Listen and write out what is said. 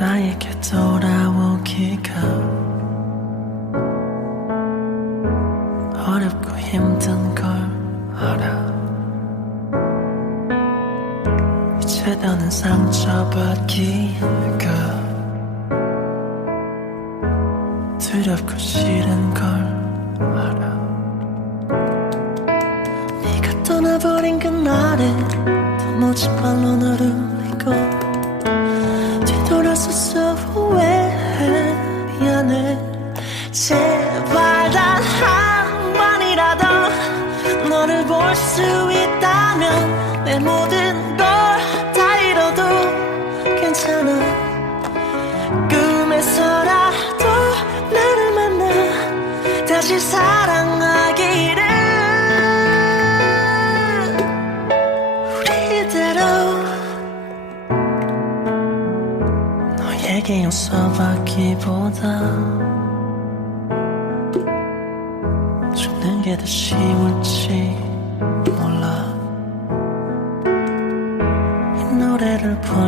나에게 돌아오기가 어렵고 힘든 걸 알아. 이제 더는 상처받기가 두렵고 싫은 걸 알아. 네가 떠나버린 그날에 도무지 발로 너를 울리고 뒤돌아서서 후회해. 미안해. 제발 단 한 번이라도 너를 볼 수 있다면 내 모든 걸 다 잃어도 괜찮아. 꿈에서라도 나를 만나 다시 사랑하기를. 우리대로 너에게 용서받기보다 죽는 게 더 쉬울지 몰라. 이 노래를 불러